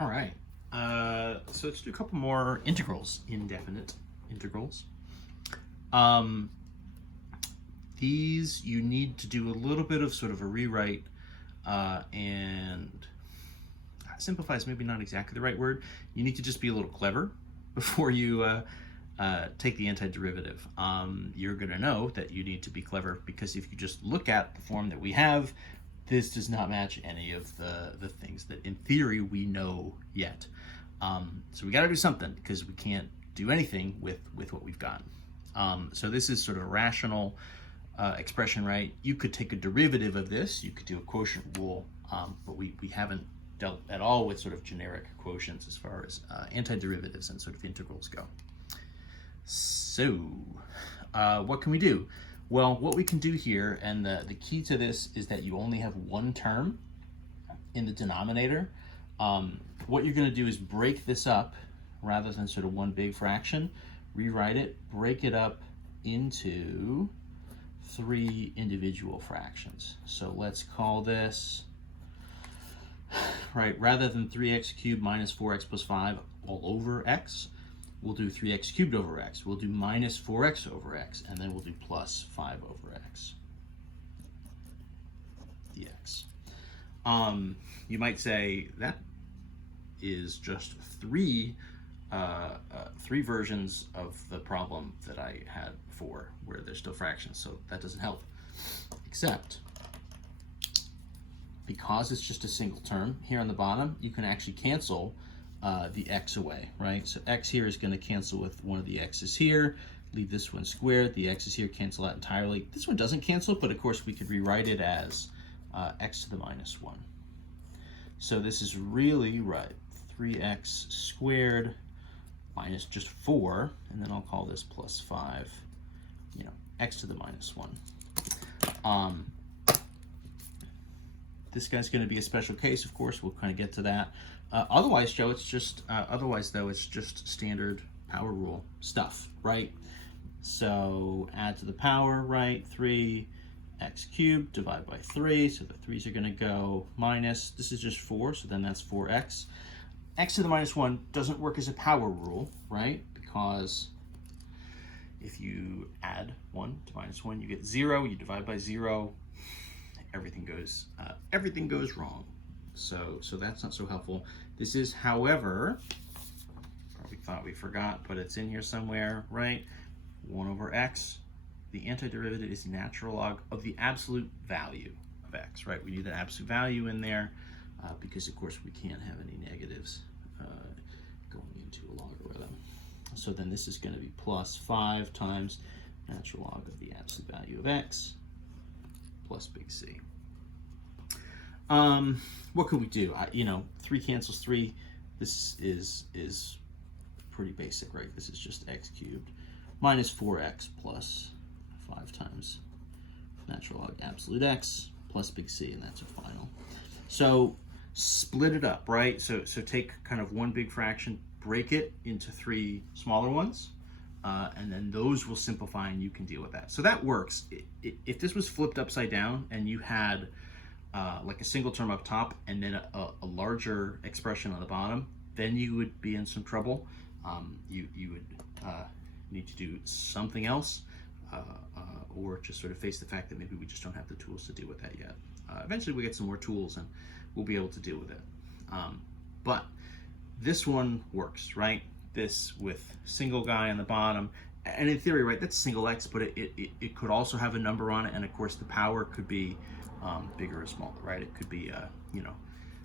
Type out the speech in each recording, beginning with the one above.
All right. So let's do a couple more integrals, indefinite integrals. Um, these you need to do a little bit of sort of a rewrite, and simplify is maybe not exactly the right word. You need to just be a little clever before you take the antiderivative. You're going to know that you need to be clever because if you just look at the form that we have, this does not match any of the things that in theory we know yet. So we got to do something because we can't do anything with what we've got. So this is sort of a rational expression, right? You could take a derivative of this. You could do a quotient rule, but we haven't dealt at all with sort of generic quotients as far as antiderivatives and sort of integrals go. So what can we do? Well, what we can do here, and the key to this is that you only have one term in the denominator. What you're going to do is break this up rather than sort of one big fraction. Rewrite it, break it up into 3 individual fractions. So let's call this, right, rather than 3x cubed minus 4x plus 5 all over x, we'll do 3x cubed over x. We'll do minus 4x over x, and then we'll do plus 5 over x dx. You might say that is just three versions of the problem that I had before where there's still fractions, so that doesn't help. Except because it's just a single term, here on the bottom, you can actually cancel the x away, right? So x here is going to cancel with one of the x's here, leave this one squared, the x's here cancel out entirely. This one doesn't cancel, but of course we could rewrite it as x to the minus 1. So this is really, right, 3x squared minus just 4, and then I'll call this plus 5, x to the minus 1. This guy's going to be a special case, of course. We'll kind of get to that. Otherwise, Joe, it's just it's just standard power rule stuff, right? So add to the power, right? 3x cubed, divide by 3. So the 3's are going to go minus. This is just 4, so then that's 4x. X to the minus 1 doesn't work as a power rule, right? Because if you add 1 to minus 1, you get 0. You divide by 0. Everything goes wrong. So that's not so helpful. This is, however, probably thought we forgot, but it's in here somewhere, right? 1 over x. The antiderivative is the natural log of the absolute value of x, right? We need an absolute value in there because, of course, we can't have any negatives going into a logarithm. So then this is going to be plus 5 times natural log of the absolute value of x plus big C. What could we do? 3 cancels 3. This is pretty basic, right? This is just x cubed minus 4x plus 5 times natural log absolute x plus big C, and that's a final. So split it up, right? So take kind of one big fraction, break it into 3 smaller ones, and then those will simplify and you can deal with that. So that works. If this was flipped upside down and you had like a single term up top and then a larger expression on the bottom, then you would be in some trouble. You would need to do something else or just sort of face the fact that maybe we just don't have the tools to deal with that yet. Eventually we get some more tools and we'll be able to deal with it. But this one works, right? This with single guy on the bottom, and in theory, right, that's single x, but it could also have a number on it, and of course the power could be bigger or smaller, right? It could be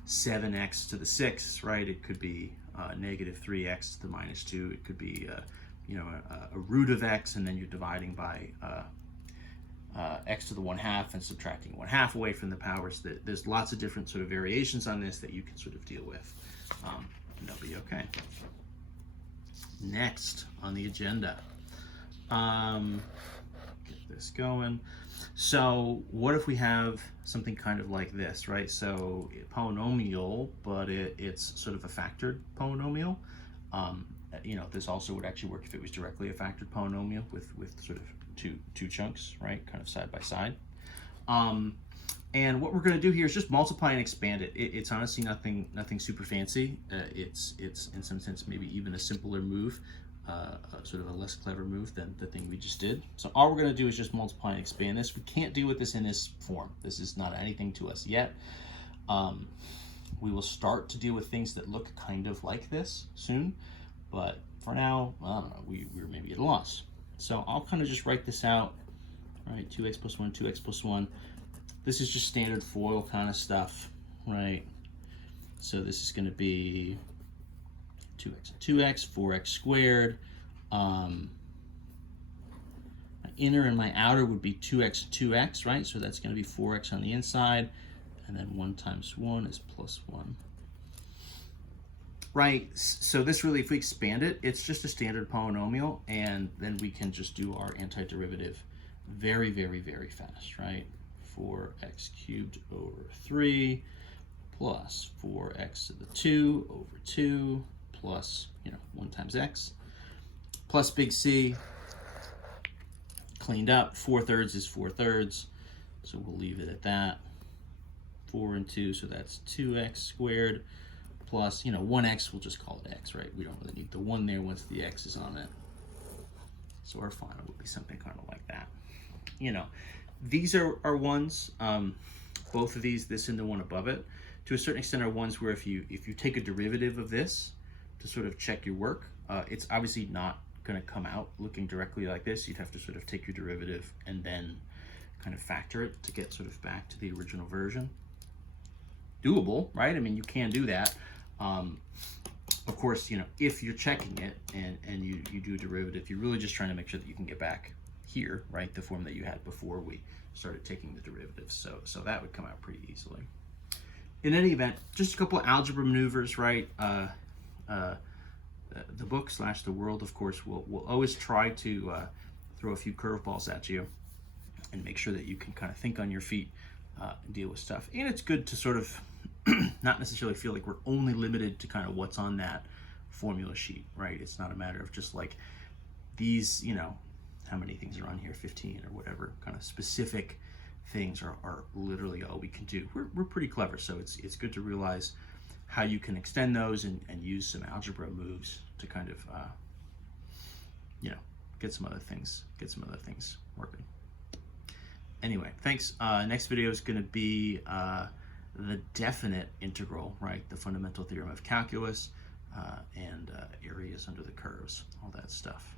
7x to the 6, right? It could be negative 3x to the minus 2. It could be a root of x, and then you're dividing by x to the 1/2 and subtracting 1/2 away from the powers. There's lots of different sort of variations on this that you can sort of deal with, and they'll be okay. Next on the agenda, get this going. So what if we have something kind of like this, right? So a polynomial, but it's sort of a factored polynomial. This also would actually work if it was directly a factored polynomial with sort of two chunks, right? Kind of side by side. And what we're going to do here is just multiply and expand it. It's honestly nothing super fancy. It's in some sense maybe even a simpler move, sort of a less clever move than the thing we just did. So all we're going to do is just multiply and expand this. We can't deal with this in this form. This is not anything to us yet. We will start to deal with things that look kind of like this soon, but for now, I don't know, we're maybe at a loss. So I'll kind of just write this out, right? 2x plus 1, 2x plus 1. This is just standard FOIL kind of stuff, right? So this is going to be 2x and 2x, 4x squared. My inner and my outer would be 2x and 2x, right? So that's going to be 4x on the inside. And then 1 times 1 is plus 1. Right, so this really, if we expand it, it's just a standard polynomial, and then we can just do our antiderivative very, very, very fast, right? 4x cubed over 3 plus 4x to the 2 over 2 plus, 1 times x plus big C, cleaned up. 4/3 is 4/3, so we'll leave it at that. 4 and 2, so that's 2x squared plus, 1x, we'll just call it x, right? We don't really need the 1 there once the x is on it. So our final would be something kind of like that. These are ones, both of these, this and the one above it, to a certain extent are ones where if you take a derivative of this to sort of check your work, it's obviously not going to come out looking directly like this. You'd have to sort of take your derivative and then kind of factor it to get sort of back to the original version. Doable, right? I mean, you can do that. Of course, if you're checking it and you do a derivative, you're really just trying to make sure that you can get back here, right? The form that you had before we started taking the derivatives. So that would come out pretty easily. In any event, just a couple of algebra maneuvers, right? The book / the world, of course, will always try to throw a few curveballs at you and make sure that you can kind of think on your feet and deal with stuff. And it's good to sort of not necessarily feel like we're only limited to kind of what's on that formula sheet, right? It's not a matter of just like these, how many things are on here, 15 or whatever, kind of specific things are literally all we can do. We're pretty clever, so it's good to realize how you can extend those and use some algebra moves to kind of, get some other things working. Anyway, thanks. Next video is going to be the definite integral, right? The fundamental theorem of calculus and areas under the curves, all that stuff.